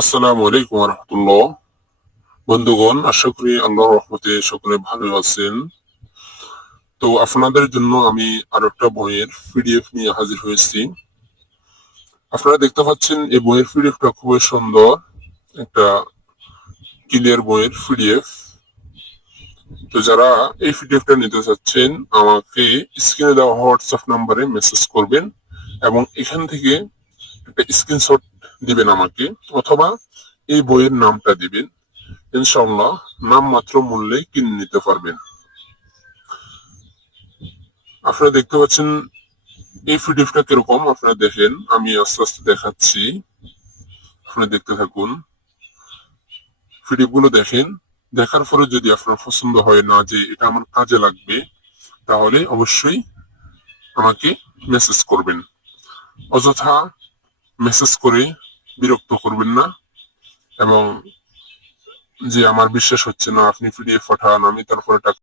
আসসালামু আলাইকুম রহমতুল্লাহ। বন্ধুগণ, আশা করি আল্লাহর রহমতে সকলে ভালো আছেন। তো আপনাদের জন্য আমি আরো একটা বইয়ের পিডিএফ নিয়ে হাজির হয়েছি। আপনারা দেখতে পাচ্ছেন এই বইয়ের পিডিএফটা খুবই সুন্দর, একটা ক্লিয়ার বইয়ের পিডিএফ। তো যারা এই পিডিএফটা নিতে চাচ্ছেন আমাকে স্ক্রিনে দেওয়া হোয়াটসঅ্যাপ নাম্বারে মেসেজ করবেন এবং এখান থেকে একটা স্ক্রিনশট দিবেন আমাকে, অথবা এই বইয়ের নামটা দিবেন। ইনশাআল্লাহ নাম মাত্র মূল্যে কিনে নিতে পারবেন। আপনারা দেখতে পাচ্ছেন এই পিডিএফটা কিরকম, আপনারা দেখেন, আমি আস্তে আস্তে দেখাচ্ছি, আপনারা দেখতে থাকুন। পিডিএফ গুলো দেখেন, দেখার পরে যদি আপনার পছন্দ হয় না যে এটা আমার কাজে লাগবে, তাহলে অবশ্যই আমাকে মেসেজ করবেন। অযথা মেসেজ করে বিরক্ত করবেন না, এবং যে আমার বিশ্বাস হচ্ছে না, আপনি পিডিএফ পাঠান, আমি তারপরে টাকা